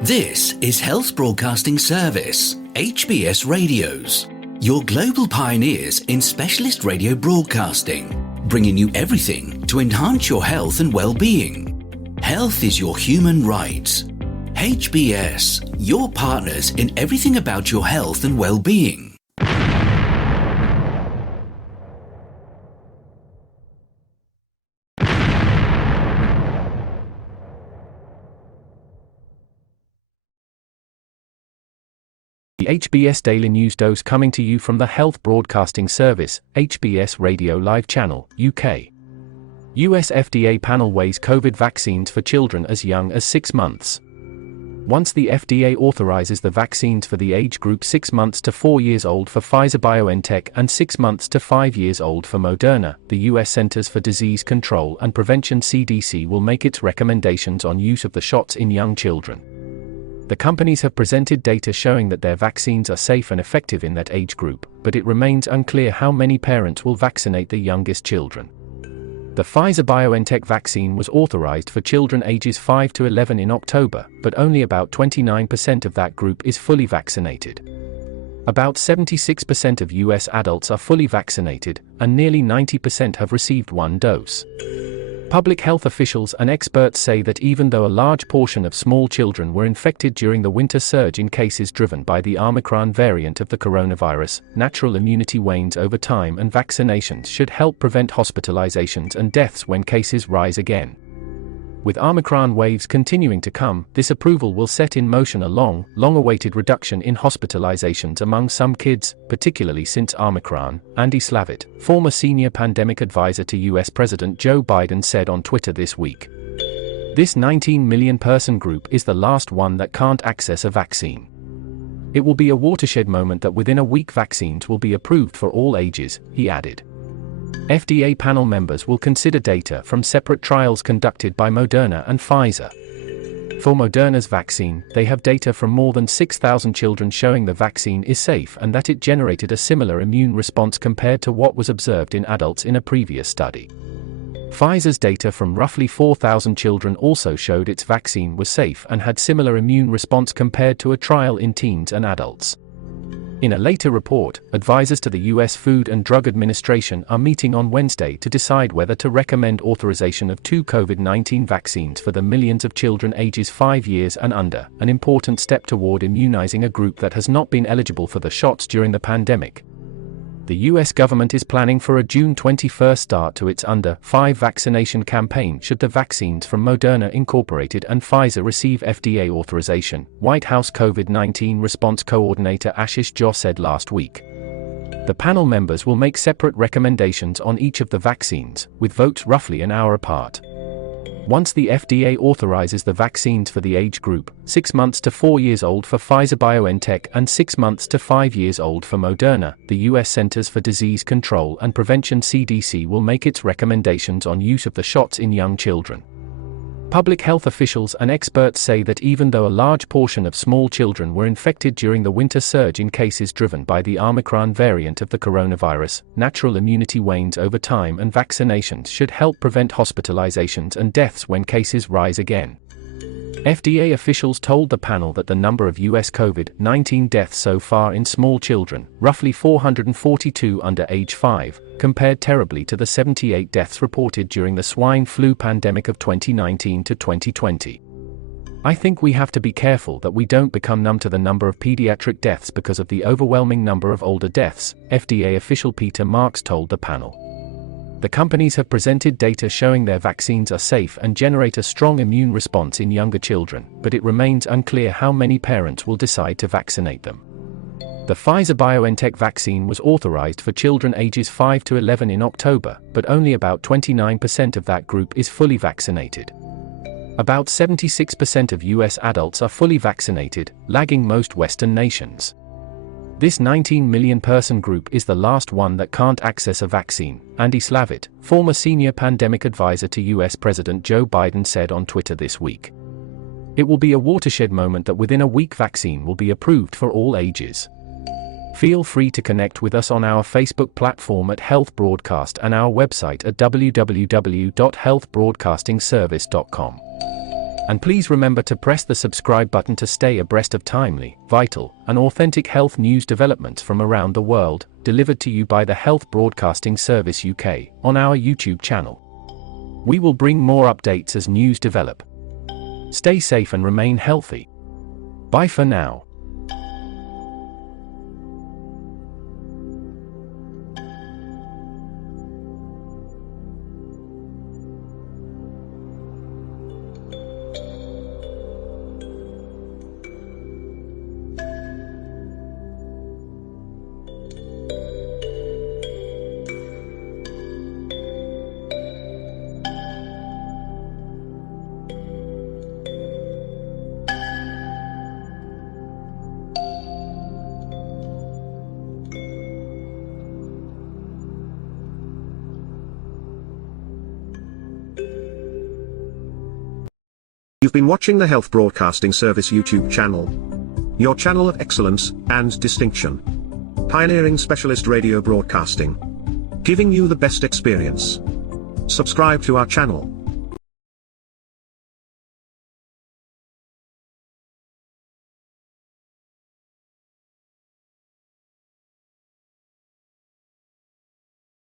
This is Health Broadcasting Service HBS Radios, your global pioneers in specialist radio broadcasting, bringing you everything to enhance your health and well-being. Health is your human right. HBS, your partners in everything about your health and well-being. The HBS Daily News Dose coming to you from the Health Broadcasting Service HBS Radio Live Channel, UK. US FDA panel weighs COVID vaccines for children as young as 6 months. Once the FDA authorizes the vaccines for the age group 6 months to 4 years old for Pfizer-BioNTech and 6 months to 5 years old for Moderna, the US Centers for Disease Control and Prevention (CDC) will make its recommendations on use of the shots in young children. The companies have presented data showing that their vaccines are safe and effective in that age group, but it remains unclear how many parents will vaccinate the youngest children. The Pfizer-BioNTech vaccine was authorized for children ages 5 to 11 in October, but only about 29% of that group is fully vaccinated. About 76% of US adults are fully vaccinated, and nearly 90% have received one dose. Public health officials and experts say that even though a large portion of small children were infected during the winter surge in cases driven by the Omicron variant of the coronavirus, natural immunity wanes over time and vaccinations should help prevent hospitalizations and deaths when cases rise again. With Omicron waves continuing to come, this approval will set in motion a long-awaited reduction in hospitalizations among some kids, particularly since Omicron, Andy Slavitt, former senior pandemic advisor to US President Joe Biden, said on Twitter this week. This 19 million person group is the last one that can't access a vaccine. It will be a watershed moment that within a week vaccines will be approved for all ages, he added. FDA panel members will consider data from separate trials conducted by Moderna and Pfizer. For Moderna's vaccine, they have data from more than 6,000 children showing the vaccine is safe and that it generated a similar immune response compared to what was observed in adults in a previous study. Pfizer's data from roughly 4,000 children also showed its vaccine was safe and had similar immune response compared to a trial in teens and adults. In a later report, advisors to the US Food and Drug Administration are meeting on Wednesday to decide whether to recommend authorization of 2 COVID-19 vaccines for the millions of children ages 5 years and under, an important step toward immunizing a group that has not been eligible for the shots during the pandemic. The US government is planning for a June 21 start to its under 5 vaccination campaign should the vaccines from Moderna Incorporated and Pfizer receive FDA authorization, White House COVID-19 response coordinator Ashish Jha said last week. The panel members will make separate recommendations on each of the vaccines, with votes roughly an hour apart. Once the FDA authorizes the vaccines for the age group, 6 months to 4 years old for Pfizer-BioNTech and 6 months to 5 years old for Moderna, the US Centers for Disease Control and Prevention (CDC) will make its recommendations on use of the shots in young children. Public health officials and experts say that even though a large portion of small children were infected during the winter surge in cases driven by the Omicron variant of the coronavirus, natural immunity wanes over time and vaccinations should help prevent hospitalizations and deaths when cases rise again. FDA officials told the panel that the number of US COVID-19 deaths so far in small children, roughly 442 under age 5, compared terribly to the 78 deaths reported during the swine flu pandemic of 2019 to 2020. I think we have to be careful that we don't become numb to the number of pediatric deaths because of the overwhelming number of older deaths, FDA official Peter Marks told the panel. The companies have presented data showing their vaccines are safe and generate a strong immune response in younger children, but it remains unclear how many parents will decide to vaccinate them. The Pfizer-BioNTech vaccine was authorized for children ages 5 to 11 in October, but only about 29% of that group is fully vaccinated. About 76% of US adults are fully vaccinated, lagging most Western nations. This 19 million person group is the last one that can't access a vaccine, Andy Slavitt, former senior pandemic advisor to US President Joe Biden said on Twitter this week. It will be a watershed moment that within a week vaccine will be approved for all ages. Feel free to connect with us on our Facebook platform at Health Broadcast and our website at www.healthbroadcastingservice.com. And please remember to press the subscribe button to stay abreast of timely, vital, and authentic health news developments from around the world, delivered to you by the Health Broadcasting Service UK on our YouTube channel. We will bring more updates as news develop. Stay safe and remain healthy. Bye for now. You've been watching the Health Broadcasting Service YouTube channel. Your channel of excellence and distinction. Pioneering specialist radio broadcasting. Giving you the best experience. Subscribe to our channel.